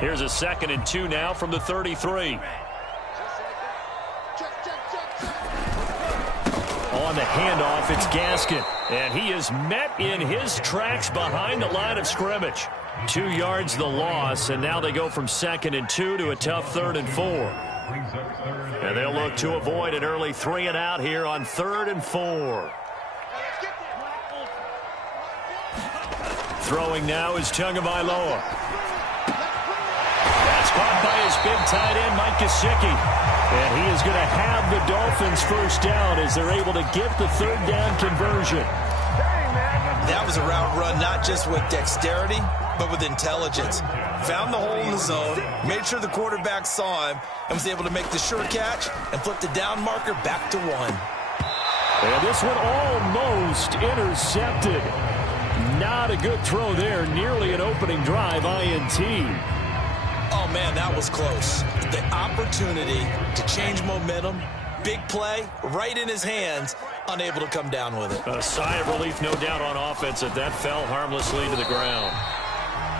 Here's a 2nd and 2 now from the 33. On the handoff, it's Gaskin. And he is met in his tracks behind the line of scrimmage. 2 yards the loss, and now they go from 2nd and 2 to a tough 3rd and 4. And they'll look to avoid an early 3 and out here on 3rd and 4. Throwing now is Tagovailoa. That's caught by his big tight end, Mike Gesicki. And he is going to have the Dolphins first down as they're able to get the 3rd down conversion. That was a route run not just with dexterity, but with intelligence. Found the hole in the zone, made sure the quarterback saw him, and was able to make the sure catch and flip the down marker back to 1. And this one almost intercepted. Not a good throw there. Nearly an opening drive INT. Oh, man, that was close. The opportunity to change momentum, big play, right in his hands, unable to come down with it. A sigh of relief, no doubt, on offense that fell harmlessly to the ground.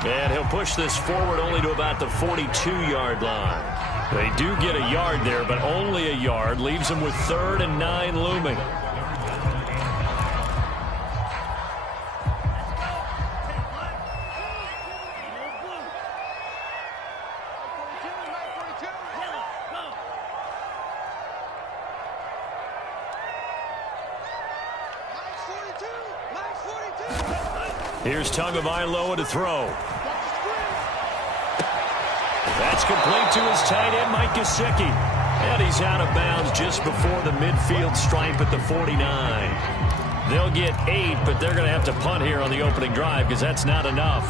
And he'll push this forward only to about the 42-yard line. They do get a yard there, but only a yard. Leaves them with 3rd and 9 looming. Here's Tagovailoa to throw. That's complete to his tight end, Mike Gesicki. And he's out of bounds just before the midfield stripe at the 49. They'll get 8, but they're going to have to punt here on the opening drive because that's not enough.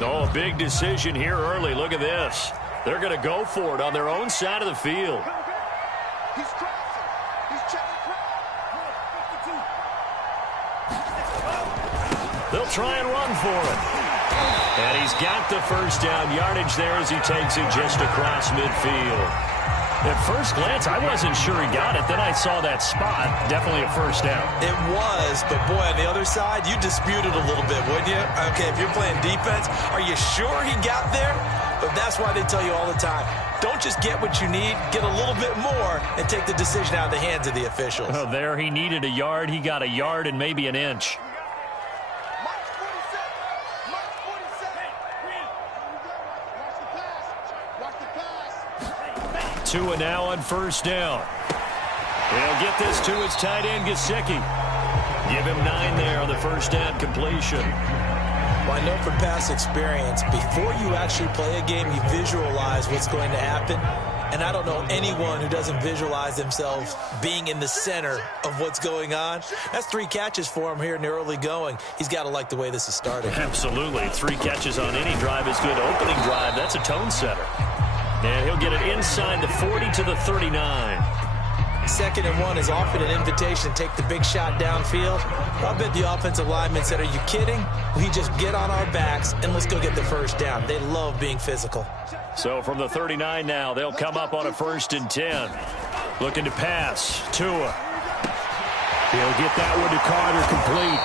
Oh, a big decision here early. Look at this. They're going to go for it on their own side of the field. They'll try and run for it. And he's got the first down yardage there as he takes it just across midfield. At first glance, I wasn't sure he got it. Then I saw that spot. Definitely a first down. It was, but boy, on the other side, you dispute it a little bit, wouldn't you? Okay, if you're playing defense, are you sure he got there? But that's why they tell you all the time, don't just get what you need, get a little bit more, and take the decision out of the hands of the officials. Oh, there he needed a yard. He got a yard and maybe an inch. Tua now on first down. He'll get this to his tight end, Gesicki. Give him 9 there on the first down completion. Well, I know from past experience, before you actually play a game, you visualize what's going to happen. And I don't know anyone who doesn't visualize themselves being in the center of what's going on. That's 3 catches for him here in the early going. He's got to like the way this is starting. Absolutely. 3 catches on any drive is good. Opening drive, that's a tone setter. And he'll get it inside the 40 to the 39. 2nd and 1 is often an invitation to take the big shot downfield. I bet the offensive lineman said, are you kidding? We just get on our backs and let's go get the first down. They love being physical. So from the 39 now, they'll come up on a 1st and 10. Looking to pass. Tua. He'll get that one to Carter complete.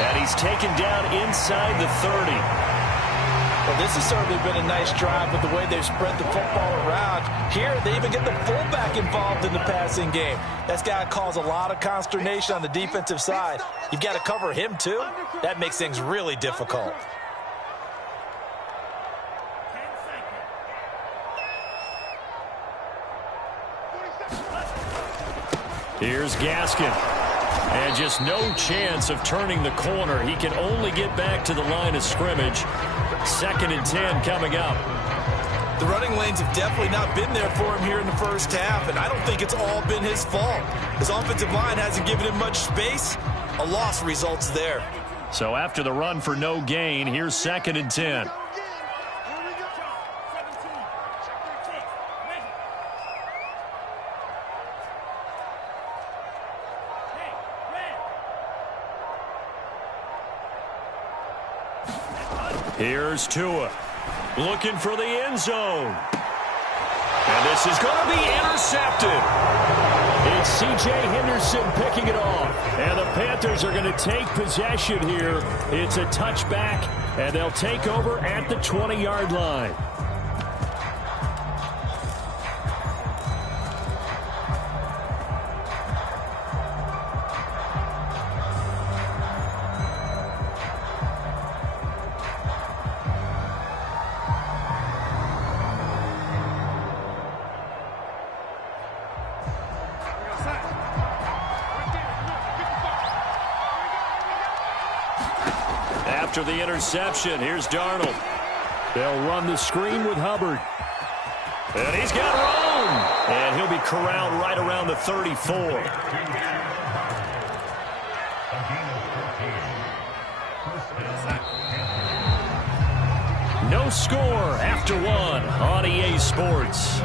And he's taken down inside the 30. Well, this has certainly been a nice drive with the way they've spread the football around. Here, they even get the fullback involved in the passing game. That's got to cause a lot of consternation on the defensive side. You've got to cover him, too. That makes things really difficult. Here's Gaskin. And just no chance of turning the corner. He can only get back to the line of scrimmage. 2nd and 10 coming up. The running lanes have definitely not been there for him here in the first half, and I don't think it's all been his fault. His offensive line hasn't given him much space. A loss results there. So after the run for no gain, here's 2nd and 10. Here's Tua, looking for the end zone. And this is going to be intercepted. It's C.J. Henderson picking it off. And the Panthers are going to take possession here. It's a touchback, and they'll take over at the 20-yard line. After the interception, here's Darnold. They'll run the screen with Hubbard. And he's got room. And he'll be corralled right around the 34. No score after one on EA Sports.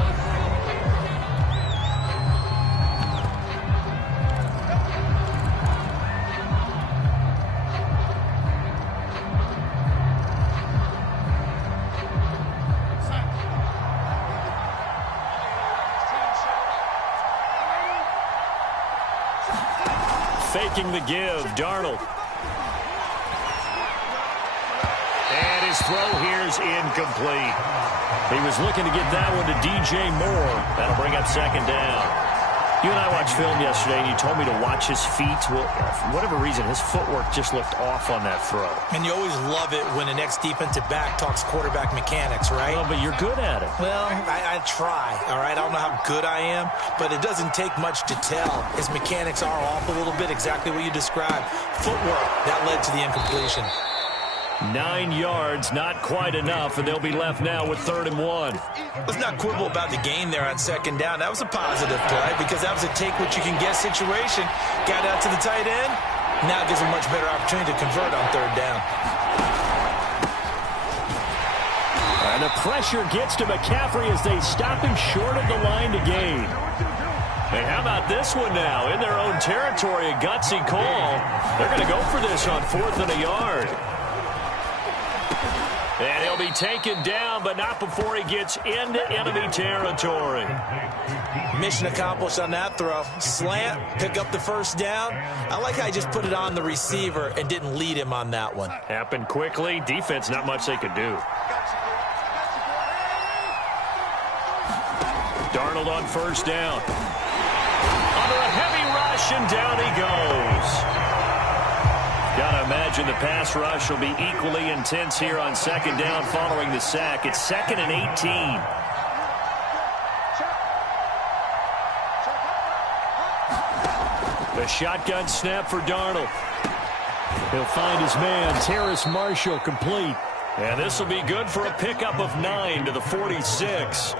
Faking the give, Darnold. And his throw here's incomplete. He was looking to get that one to DJ Moore. That'll bring up second down. You and I watched film yesterday, and you told me to watch his feet. Well, for whatever reason, his footwork just looked off on that throw. And you always love it when the next defensive back talks quarterback mechanics, right? Well, but you're good at it. Well, I try, all right? I don't know how good I am, but it doesn't take much to tell. His mechanics are off a little bit, exactly what you described. Footwork, that led to the incompletion. 9 yards, not quite enough, and they'll be left now with 3rd and 1. Let's not quibble about the gain there on second down. That was a positive play because that was a take-what-you-can-get situation. Got out to the tight end. Now gives him a much better opportunity to convert on 3rd down. And the pressure gets to McCaffrey as they stop him short of the line to gain. And how about this one now? In their own territory, a gutsy call. They're going to go for this on 4th and a yard. And he'll be taken down, but not before he gets into enemy territory. Mission accomplished on that throw. Slant, pick up the first down. I like how he just put it on the receiver and didn't lead him on that one. Happened quickly. Defense, not much they could do. Darnold on 1st down. Under a heavy rush, and down he goes. Got to imagine the pass rush will be equally intense here on 2nd down following the sack. It's 2nd and 18. The shotgun snap for Darnold. He'll find his man, Terrace Marshall, complete. And this will be good for a pickup of 9 to the 46.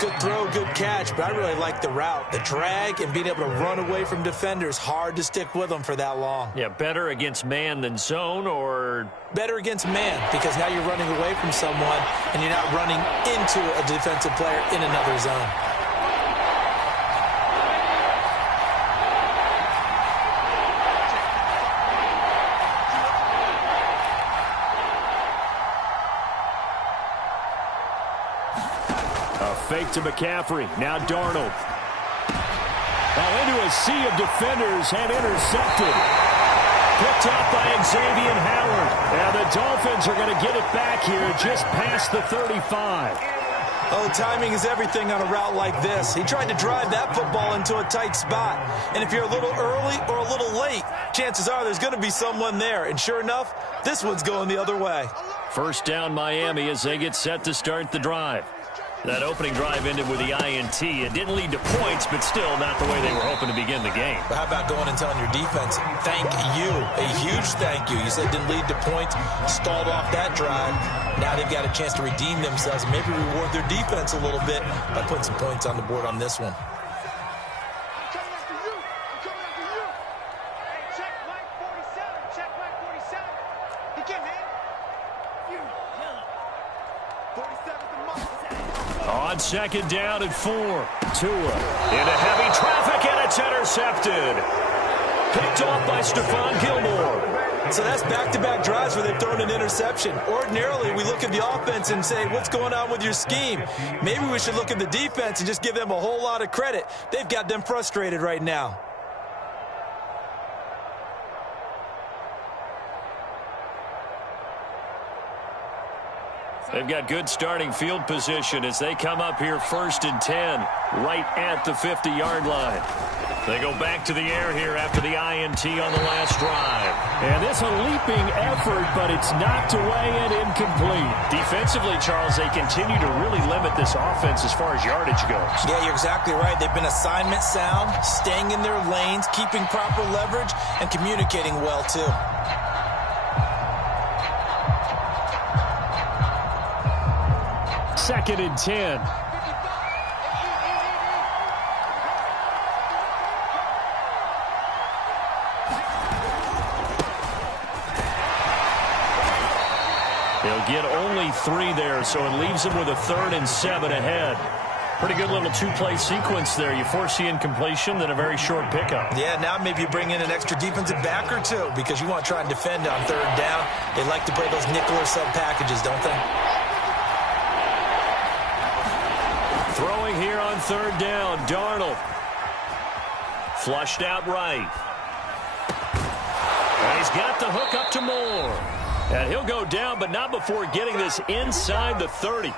Good throw, good catch, but I really like the route. The drag and being able to run away from defenders, hard to stick with them for that long. Yeah, better against man than zone, or? Better against man, because now you're running away from someone and you're not running into a defensive player in another zone. Fake to McCaffrey. Now Darnold. Into a sea of defenders and intercepted. Picked off by Xavier Howard. And the Dolphins are going to get it back here just past the 35. Oh, timing is everything on a route like this. He tried to drive that football into a tight spot. And if you're a little early or a little late, chances are there's going to be someone there. And sure enough, this one's going the other way. 1st down Miami as they get set to start the drive. That opening drive ended with the INT. It didn't lead to points, but still not the way they were hoping to begin the game. But how about going and telling your defense, thank you, a huge thank you. You said it didn't lead to points, stalled off that drive. Now they've got a chance to redeem themselves and maybe reward their defense a little bit by putting some points on the board on this one. On 2nd down and 4. Tua into heavy traffic, and it's intercepted. Picked off by Stephon Gilmore. So that's back-to-back drives where they've thrown an interception. Ordinarily, we look at the offense and say, what's going on with your scheme? Maybe we should look at the defense and just give them a whole lot of credit. They've got them frustrated right now. They've got good starting field position as they come up here 1st and 10, right at the 50-yard line. They go back to the air here after the INT on the last drive. And it's a leaping effort, but it's knocked away and incomplete. Defensively, Charles, they continue to really limit this offense as far as yardage goes. Yeah, you're exactly right. They've been assignment sound, staying in their lanes, keeping proper leverage, and communicating well, too. Second and 10. They'll get only 3 there, so it leaves them with a 3rd and 7 ahead. Pretty good little 2-play sequence there. You force the incompletion, then a very short pickup. Yeah, now maybe you bring in an extra defensive back or two because you want to try and defend on 3rd down. They like to play those nickel or sub packages, don't they? Throwing here on 3rd down, Darnold. Flushed out right. And he's got the hook up to Moore. And he'll go down, but not before getting this inside the 30.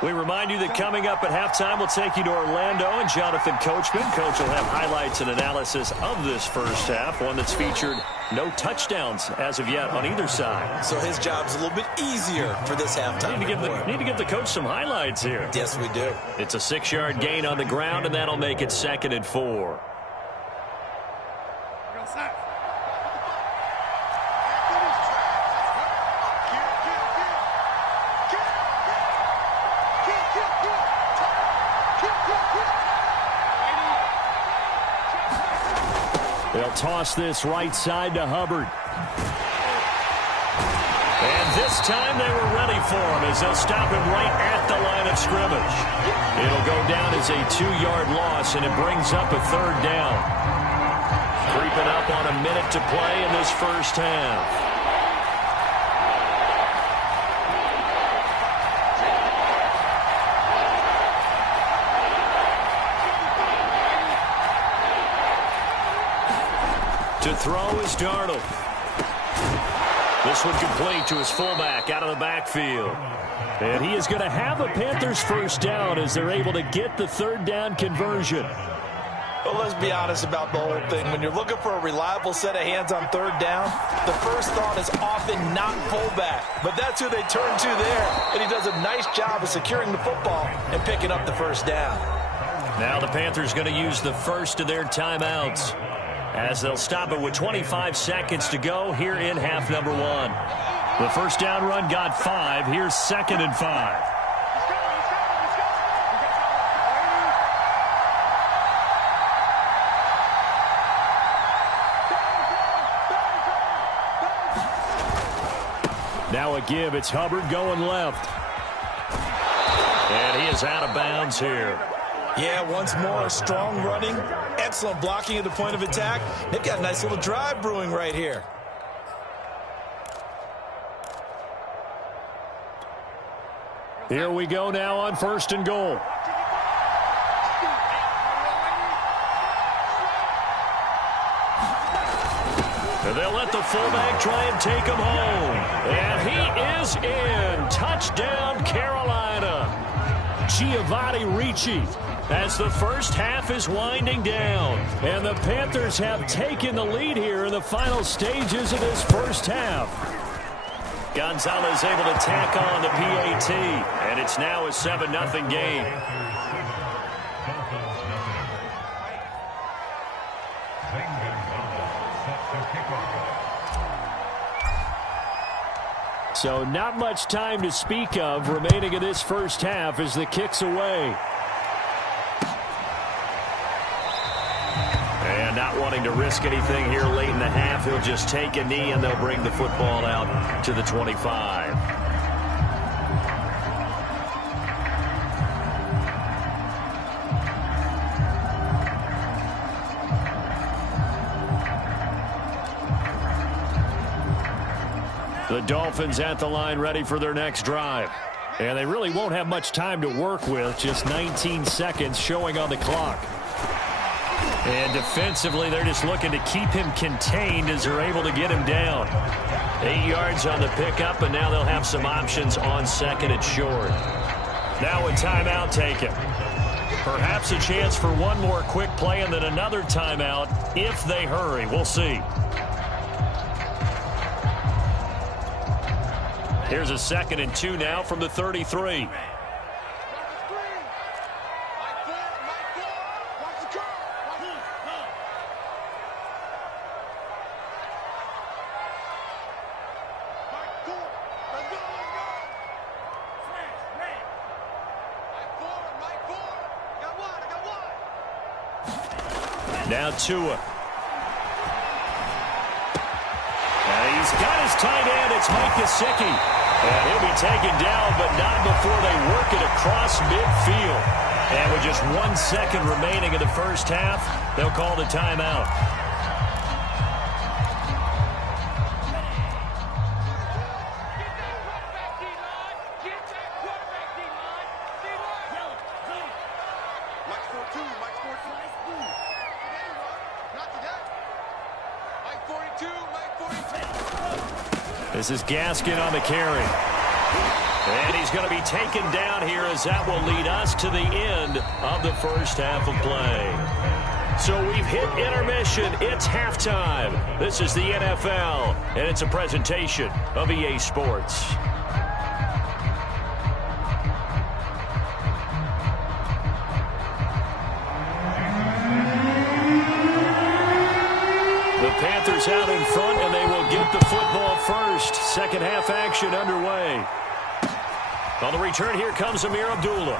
We remind you that coming up at halftime, we'll take you to Orlando and Jonathan Coachman. Coach will have highlights and analysis of this first half, one that's featured no touchdowns as of yet on either side. So his job's a little bit easier for this halftime. Need to give the coach some highlights here. Yes, we do. It's a 6-yard gain on the ground, and that'll make it 2nd and 4. They'll toss this right side to Hubbard. And this time they were ready for him as they'll stop him right at the line of scrimmage. It'll go down as a 2-yard loss, and it brings up a 3rd down. Creeping up on a minute to play in this first half. To throw is Darnold. This one complete to his fullback out of the backfield. And he is going to have a Panthers 1st down as they're able to get the 3rd down conversion. Well, let's be honest about the whole thing. When you're looking for a reliable set of hands on 3rd down, the first thought is often not fullback. But that's who they turn to there. And he does a nice job of securing the football and picking up the 1st down. Now the Panthers going to use the first of their timeouts, as they'll stop it with 25 seconds to go here in half number 1. The 1st down run got 5. Here's 2nd and 5. Now a give. It's Hubbard going left. And he is out of bounds here. Yeah, once more, strong running, excellent blocking at the point of attack. They've got a nice little drive brewing right here. Here we go now on 1st and goal. And they'll let the fullback try and take him home. And he is in. Touchdown, Carolina. Giovanni Ricci, as the first half is winding down. And the Panthers have taken the lead here in the final stages of this first half. Gonzalez able to tack on the PAT, and it's now a 7-0 game. So not much time to speak of remaining in this first half as the kick's away. And not wanting to risk anything here late in the half, he'll just take a knee and they'll bring the football out to the 25. The Dolphins at the line ready for their next drive. And they really won't have much time to work with, just 19 seconds showing on the clock. And defensively, they're just looking to keep him contained as they're able to get him down. 8 yards on the pickup, and now they'll have some options on second and short. Now a timeout taken. Perhaps a chance for one more quick play and then another timeout if they hurry. We'll see. Here's a 2nd and 2 now from the 33. Now Tua. And he's got his tight end. It's Mike Gesicki. And he'll be taken down, but not before they work it across midfield. And with just 1 second remaining in the first half, they'll call the timeout. This is Gaskin on the carry. And he's going to be taken down here as that will lead us to the end of the first half of play. So we've hit intermission. It's halftime. This is the NFL, and it's a presentation of EA Sports. The Panthers out in front, and they will get the football first. Second half action underway. On the return, here comes Amir Abdullah.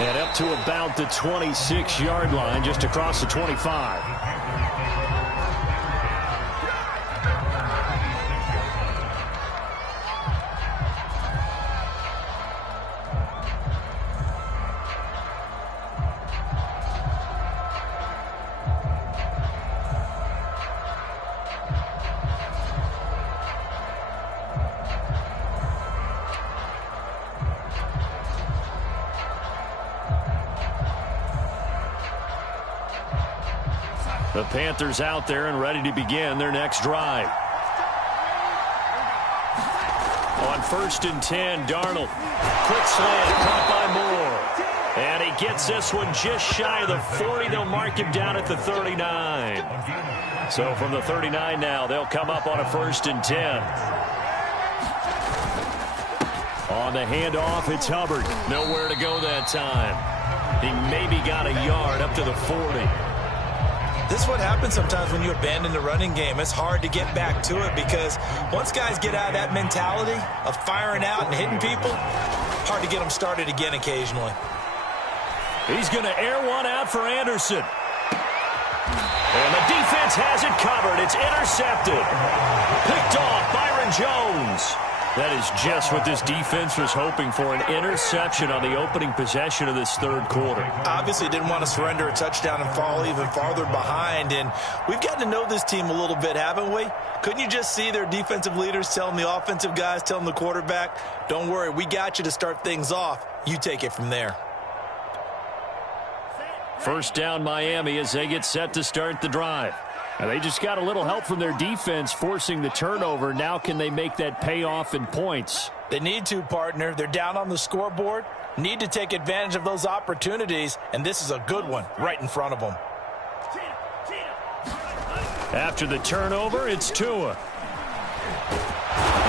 And up to about the 26-yard line, just across the 25. The Panthers out there and ready to begin their next drive. On 1st and 10, Darnold. Quick slant, caught by Moore. And he gets this one just shy of the 40. They'll mark him down at the 39. So from the 39 now, they'll come up on a 1st and 10. On the handoff, it's Hubbard. Nowhere to go that time. He maybe got a yard up to the 40. This is what happens sometimes when you abandon the running game. It's hard to get back to it because once guys get out of that mentality of firing out and hitting people, hard to get them started again occasionally. He's going to air one out for Anderson. And the defense has it covered. It's intercepted. Picked off Byron Jones. That is just what this defense was hoping for, an interception on the opening possession of this third quarter. Obviously didn't want to surrender a touchdown and fall even farther behind. And we've gotten to know this team a little bit, haven't we? Couldn't you just see their defensive leaders telling the offensive guys, telling the quarterback, don't worry, we got you to start things off. You take it from there. First down Miami as they get set to start the drive. And they just got a little help from their defense forcing the turnover. Now can they make that pay off in points? They need to, partner. They're down on the scoreboard. Need to take advantage of those opportunities, and this is a good one right in front of them. After the turnover, it's Tua.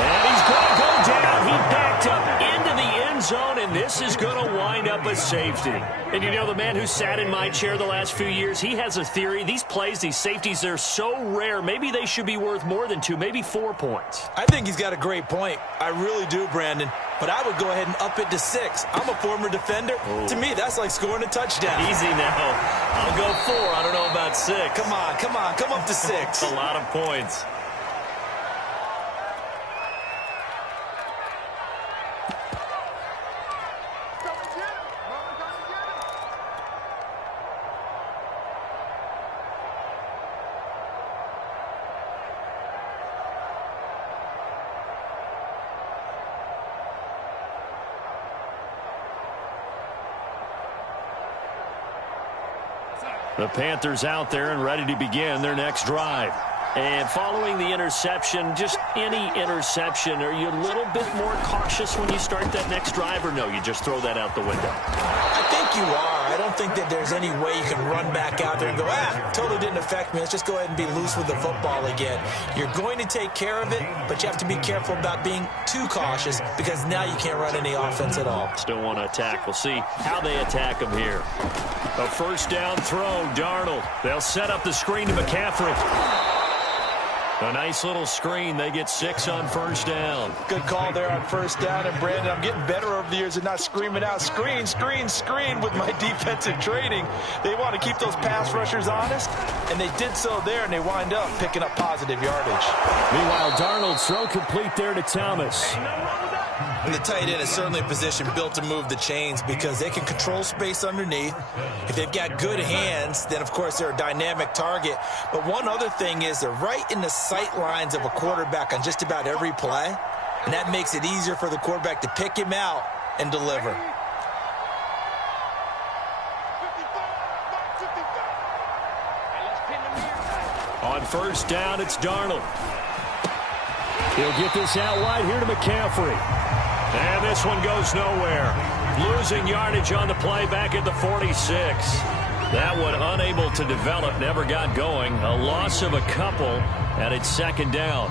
And he's going to go down. He backed up into the end zone, and this is going to wind up a safety. And you know, the man who sat in my chair the last few years, he has a theory. These plays, these safeties, they're so rare. Maybe they should be worth more than 2, maybe 4 points. I think he's got a great point. I really do, Brandon. But I would go ahead and up it to 6. I'm a former defender. Ooh. To me, that's like scoring a touchdown. Easy now. I'll go 4. I don't know about 6. Come on. Come up to 6. A lot of points. The Panthers out there and ready to begin their next drive. And following the interception, just any interception, are you a little bit more cautious when you start that next drive, or no, you just throw that out the window? I think you are. I don't think that there's any way you can run back out there and go, totally didn't affect me. Let's just go ahead and be loose with the football again. You're going to take care of it, but you have to be careful about being too cautious because now you can't run any offense at all. Still want to attack. We'll see how they attack them here. A first down throw, Darnold. They'll set up the screen to McCaffrey. A nice little screen. They get 6 on first down. Good call there on first down. And, Brandon, I'm getting better over the years and not screaming out, screen, screen, screen with my defensive training. They want to keep those pass rushers honest, and they did so there, and they wind up picking up positive yardage. Meanwhile, Darnold's throw complete there to Thomas. And the tight end is certainly a position built to move the chains because they can control space underneath. If they've got good hands, then, of course, they're a dynamic target. But one other thing is they're right in the sight lines of a quarterback on just about every play, and that makes it easier for the quarterback to pick him out and deliver. On first down, it's Darnold. He'll get this out wide here to McCaffrey. And this one goes nowhere. Losing yardage on the play back at the 46. That one unable to develop, never got going. A loss of a couple, and it's second down.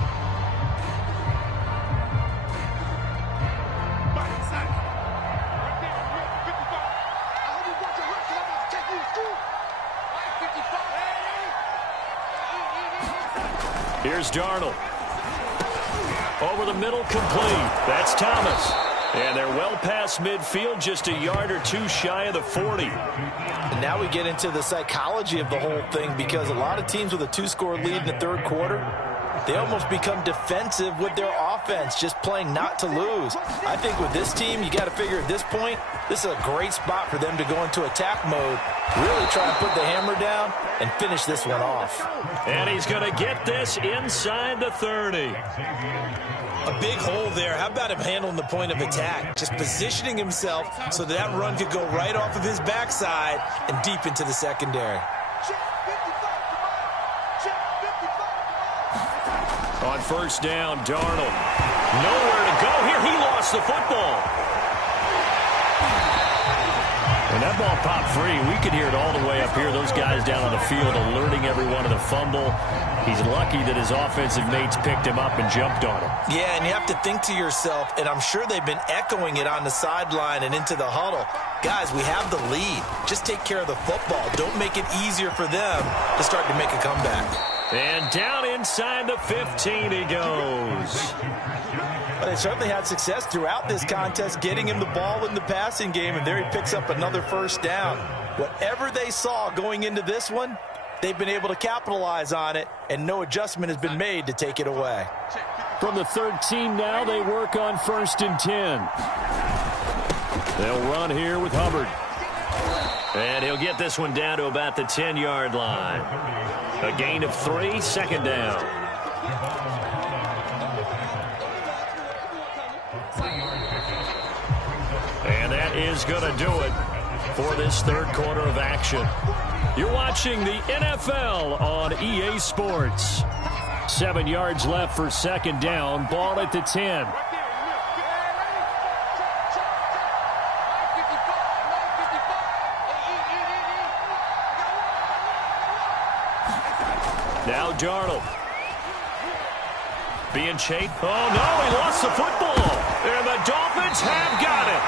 Here's Darnold. Over the middle, complete. That's Thomas. And they're well past midfield, just a yard or two shy of the 40. And now we get into the psychology of the whole thing because a lot of teams with a 2-score lead in the third quarter, they almost become defensive with their offense, just playing not to lose. I think with this team, you got to figure at this point, this is a great spot for them to go into attack mode, really try and put the hammer down and finish this one off. And he's going to get this inside the 30. A big hole there. How about him handling the point of attack? Just positioning himself so that run could go right off of his backside and deep into the secondary. On first down, Darnold. Nowhere to go here. He lost the football. And that ball popped free. We could hear it all the way up here. Those guys down on the field alerting everyone of the fumble. He's lucky that his offensive mates picked him up and jumped on him. Yeah, and you have to think to yourself, and I'm sure they've been echoing it on the sideline and into the huddle. Guys, we have the lead. Just take care of the football. Don't make it easier for them to start to make a comeback. And down inside the 15 he goes. But they certainly had success throughout this contest, getting him the ball in the passing game, and there he picks up another first down. Whatever they saw going into this one, they've been able to capitalize on it, and no adjustment has been made to take it away. From the 13 now, they work on first and 10. They'll run here with Hubbard. And he'll get this one down to about the 10-yard line. A gain of 3, second down. And that is going to do it for this third quarter of action. You're watching the NFL on EA Sports. 7 yards left for second down. Ball at the 10. Now Darnold. Being chased. Oh, no, he lost the football. And the Dolphins have got it.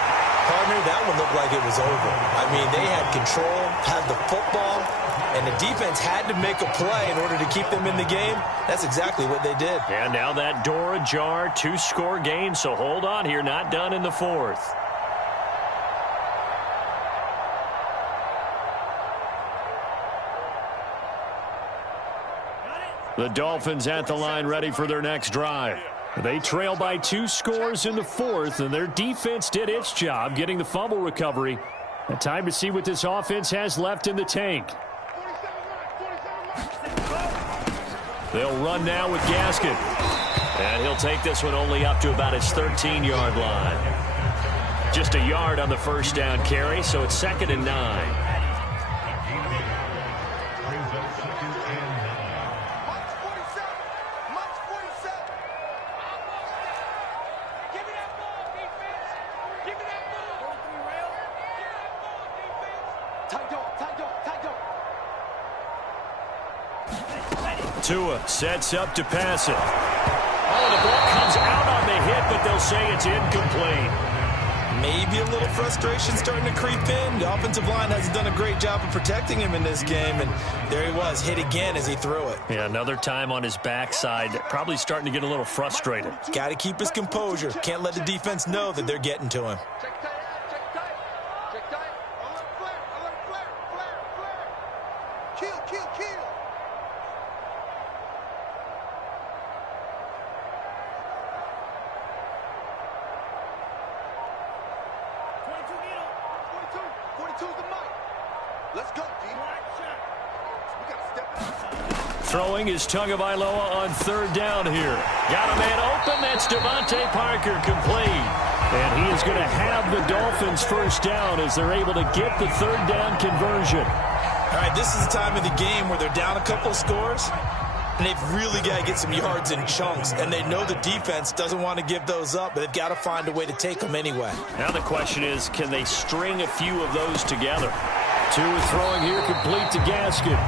Partner, that one looked like it was over. I mean, they had control, had the football, and the defense had to make a play in order to keep them in the game. That's exactly what they did. And now that door ajar, 2-score game, so hold on here, not done in the fourth. The Dolphins at the line ready for their next drive. They trail by 2 scores in the fourth, and their defense did its job getting the fumble recovery. And time to see what this offense has left in the tank. They'll run now with Gaskin. And he'll take this one only up to about his 13-yard line. Just a yard on the first down carry, so it's second and 9. Tua sets up to pass it. Oh, the ball comes out on the hit, but they'll say it's incomplete. Maybe a little frustration starting to creep in. The offensive line hasn't done a great job of protecting him in this game, and there he was, hit again as he threw it. Yeah, another time on his backside, probably starting to get a little frustrated. Got to keep his composure. Can't let the defense know that they're getting to him. Throwing is Tagovailoa on third down here. Got a man open. That's Devontae Parker, complete. And he is going to have the Dolphins first down as they're able to get the third down conversion. All right, this is the time of the game where they're down a couple of scores, and they've really got to get some yards in chunks. And they know the defense doesn't want to give those up, but they've got to find a way to take them anyway. Now the question is, can they string a few of those together? Tua throwing here, complete to Gaskin.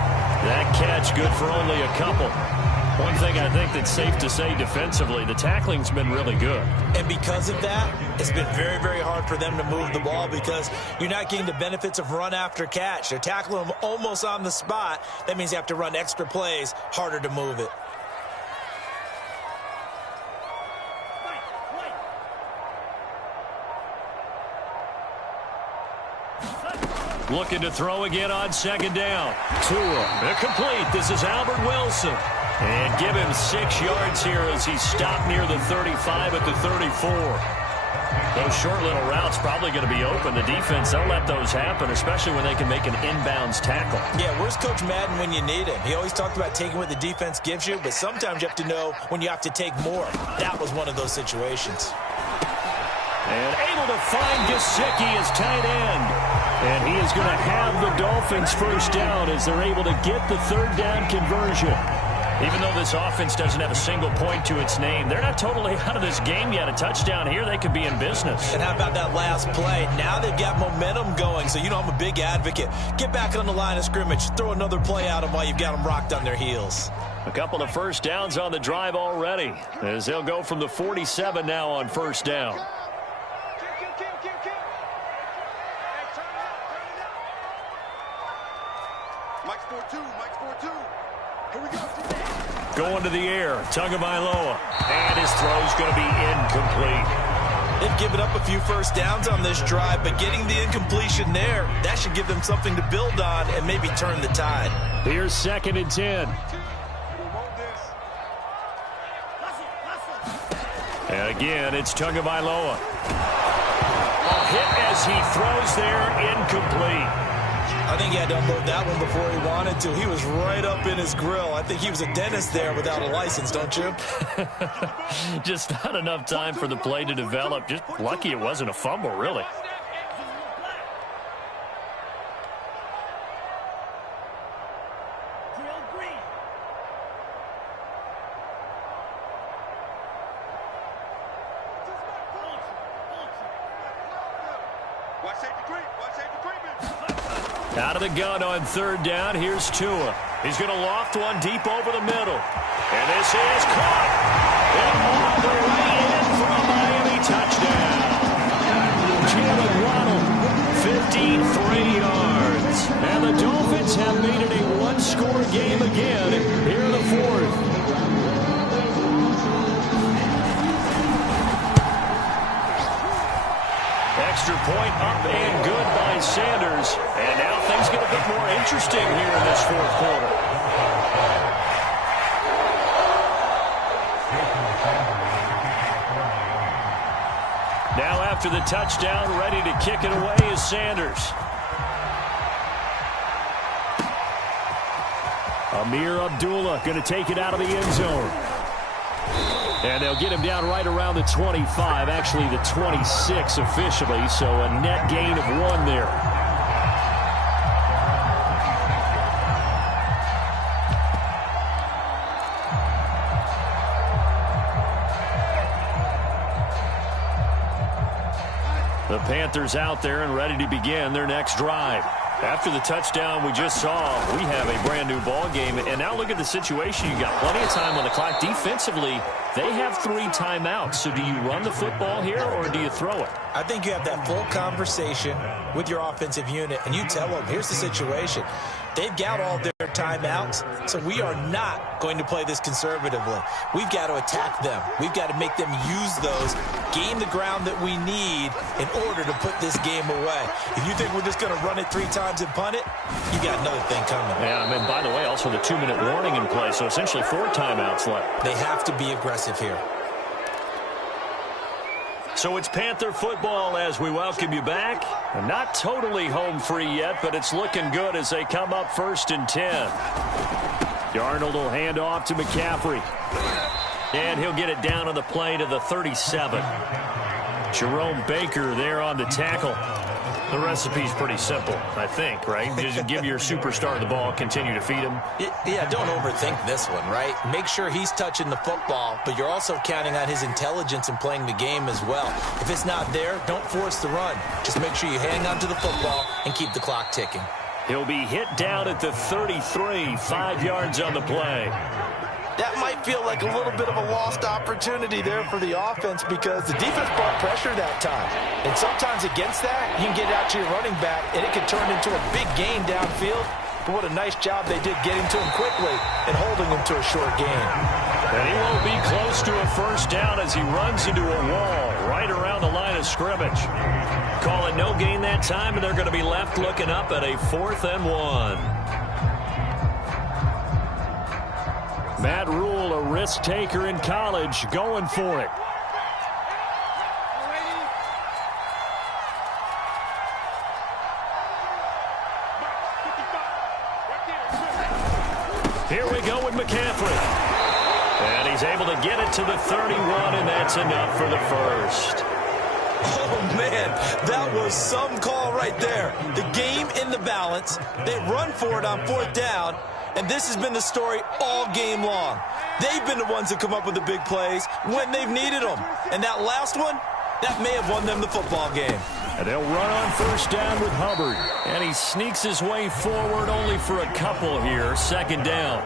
That catch good for only a couple. One thing I think that's safe to say defensively, the tackling's been really good. And because of that, it's been very, very hard for them to move the ball because you're not getting the benefits of run after catch. They're tackling them almost on the spot. That means you have to run extra plays, harder to move it. Looking to throw again on second down. Tua, complete. This is Albert Wilson. And give him 6 yards here as he stopped near the 35 at the 34. Those short little routes probably going to be open. The defense, they'll let those happen, especially when they can make an inbounds tackle. Yeah, where's Coach Madden when you need him? He always talked about taking what the defense gives you, but sometimes you have to know when you have to take more. That was one of those situations. And able to find Gesicki as tight end. And he is going to have the Dolphins first down as they're able to get the third down conversion. Even though this offense doesn't have a single point to its name, they're not totally out of this game yet. A touchdown here, they could be in business. And how about that last play? Now they've got momentum going, so you know I'm a big advocate. Get back on the line of scrimmage. Throw another play at them while you've got them rocked on their heels. A couple of first downs on the drive already as they'll go from the 47 now on first down. Going to the air, Tagovailoa. And his throw's going to be incomplete. They've given up a few first downs on this drive, but getting the incompletion there, that should give them something to build on and maybe turn the tide. Here's 2nd and 10. And again, it's Tagovailoa. A hit as he throws there, incomplete. I think he had to unload that one before he wanted to. He was right up in his grill. I think he was a dentist there without a license, don't you? Just not enough time for the play to develop. Just lucky it wasn't a fumble, really. Out of the gun on third down. Here's Tua. He's going to loft one deep over the middle. And this is caught. And all the way in for a Miami touchdown. Jalen Waddle, 53 yards. And the Dolphins have made it a one-score game again here in the fourth. Extra point up and good by Sanders. And now things get a bit more interesting here in this fourth quarter. Now after the touchdown, ready to kick it away is Sanders. Amir Abdullah going to take it out of the end zone. And they'll get him down right around the 25, actually the 26 officially, so a net gain of 1 there. The Panthers out there and ready to begin their next drive. After the touchdown we just saw, we have a brand new ball game. And now look at the situation. You got plenty of time on the clock. Defensively, they have 3 timeouts. So do you run the football here or do you throw it? I think you have that full conversation with your offensive unit, and you tell them, here's the situation. They've got all their timeouts, so we are not going to play this conservatively. We've got to attack them. We've got to make them use those, gain the ground that we need in order to put this game away. If you think we're just going to run it 3 times and punt it, you got another thing coming. Yeah, I mean, by the way, also the 2-minute warning in play, so essentially 4 timeouts left. They have to be aggressive here. So it's Panther football as we welcome you back. Not totally home free yet, but it's looking good as they come up 1st and 10. Darnold will hand off to McCaffrey. And he'll get it down on the play to the 37. Jerome Baker there on the tackle. The recipe's pretty simple, I think, right? Just give your superstar the ball, continue to feed him. Yeah, don't overthink this one, right? Make sure he's touching the football, but you're also counting on his intelligence in playing the game as well. If it's not there, don't force the run. Just make sure you hang on to the football and keep the clock ticking. He'll be hit down at the 33, 5 yards on the play. That might feel like a little bit of a lost opportunity there for the offense because the defense brought pressure that time. And sometimes against that, you can get out to your running back, and it can turn into a big gain downfield. But what a nice job they did getting to him quickly and holding him to a short gain. And he won't be close to a 1st down as he runs into a wall right around the line of scrimmage. Call it no gain that time, and they're going to be left looking up at a 4th and 1. Matt Rule, a risk-taker in college, going for it. Here we go with McCaffrey. And he's able to get it to the 31, and that's enough for the 1st. Oh, man, that was some call right there. The game in the balance. They run for it on 4th down. And this has been the story all game long. They've been the ones that come up with the big plays when they've needed them. And that last one, that may have won them the football game. And they'll run on 1st down with Hubbard. And he sneaks his way forward only for a couple here. 2nd down.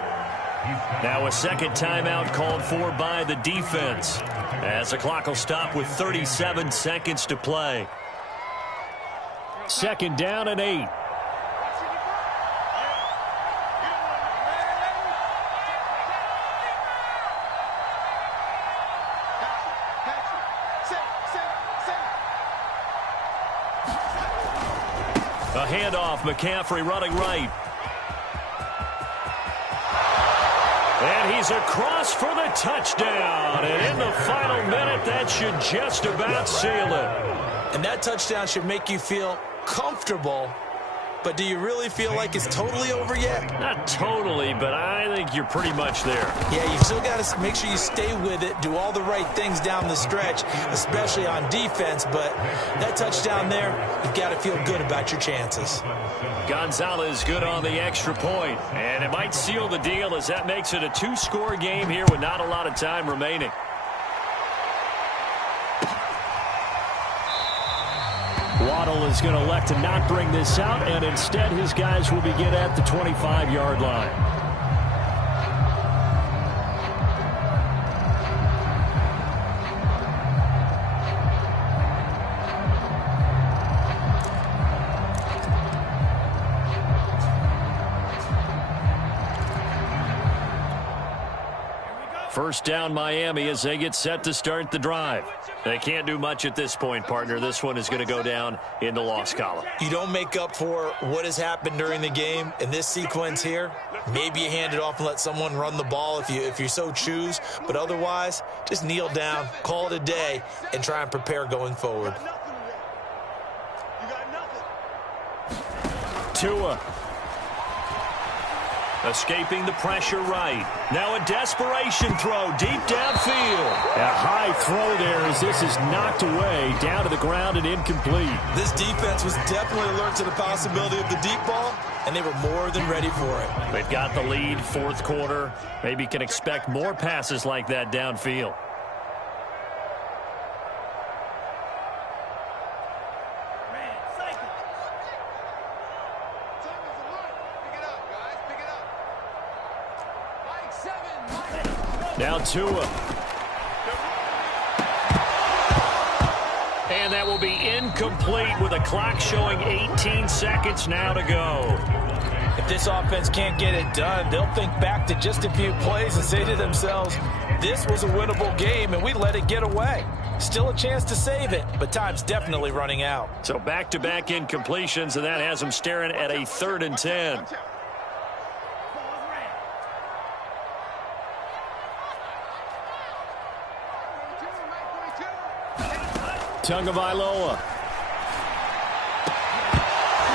Now a 2nd timeout called for by the defense, as the clock will stop with 37 seconds to play. 2nd down and 8. A handoff, McCaffrey running right. And he's across for the touchdown. And in the final minute, that should just about seal it. And that touchdown should make you feel comfortable. But do you really feel like it's totally over yet? Not totally, but I think you're pretty much there. Yeah, you've still got to make sure you stay with it, do all the right things down the stretch, especially on defense. But that touchdown there, you've got to feel good about your chances. Gonzalez good on the extra point. And it might seal the deal as that makes it a 2-score game here with not a lot of time remaining. Waddle is going to elect to not bring this out, and instead his guys will begin at the 25-yard line. First down Miami as they get set to start the drive. They can't do much at this point, partner. This one is going to go down in the loss column. You don't make up for what has happened during the game in this sequence here. Maybe you hand it off and let someone run the ball if you so choose. But otherwise, just kneel down, call it a day, and try and prepare going forward. Tua. Escaping the pressure right. Now a desperation throw deep downfield. A high throw there as this is knocked away down to the ground and incomplete. This defense was definitely alert to the possibility of the deep ball, and they were more than ready for it. They've got the lead, 4th quarter. Maybe can expect more passes like that downfield. Now Tua. And that will be incomplete with a clock showing 18 seconds now to go. If this offense can't get it done, they'll think back to just a few plays and say to themselves, this was a winnable game and we let it get away. Still a chance to save it, but time's definitely running out. So back-to-back incompletions, and that has them staring at a 3rd and 10. Tagovailoa.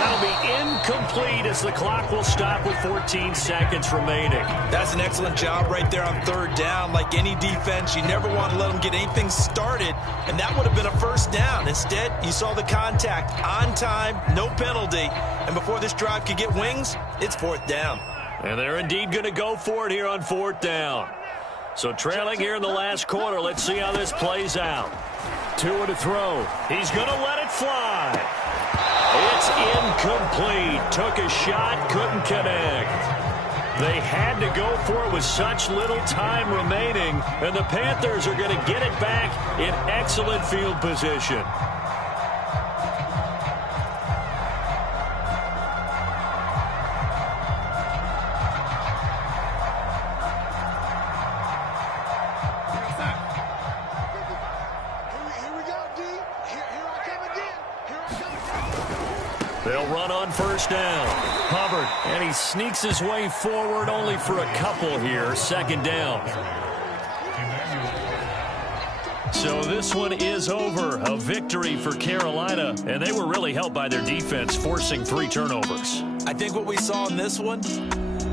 That'll be incomplete as the clock will stop with 14 seconds remaining. That's an excellent job right there on 3rd down. Like any defense, you never want to let them get anything started, and that would have been a 1st down. Instead, you saw the contact on time, no penalty, and before this drive could get wings, it's 4th down. And they're indeed going to go for it here on 4th down. So trailing here in the last quarter, let's see how this plays out. Tua to throw. He's going to let it fly. It's incomplete. Took a shot, couldn't connect. They had to go for it with such little time remaining, and the Panthers are going to get it back in excellent field position. They'll run on 1st down. Hubbard, and he sneaks his way forward only for a couple here. 2nd down. So this one is over. A victory for Carolina, and they were really helped by their defense, forcing 3 turnovers. I think what we saw in this one,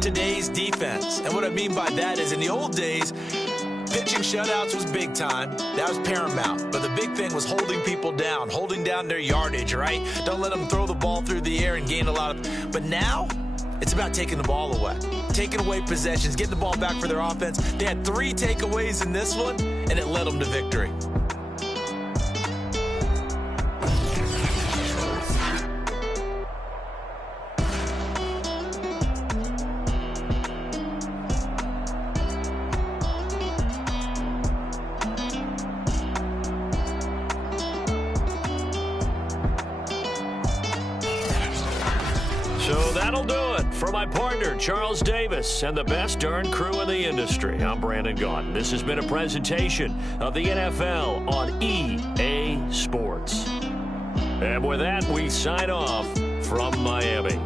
today's defense. And what I mean by that is in the old days, pitching shutouts was big time. That was paramount. But the big thing was holding people down, holding down their yardage, right? Don't let them throw the ball through the air and gain a lot of... But now, it's about taking the ball away. Taking away possessions, getting the ball back for their offense. They had 3 takeaways in this one, and it led them to victory. So that'll do it for my partner, Charles Davis, and the best darn crew in the industry. I'm Brandon Gaudin. This has been a presentation of the NFL on EA Sports. And with that, we sign off from Miami.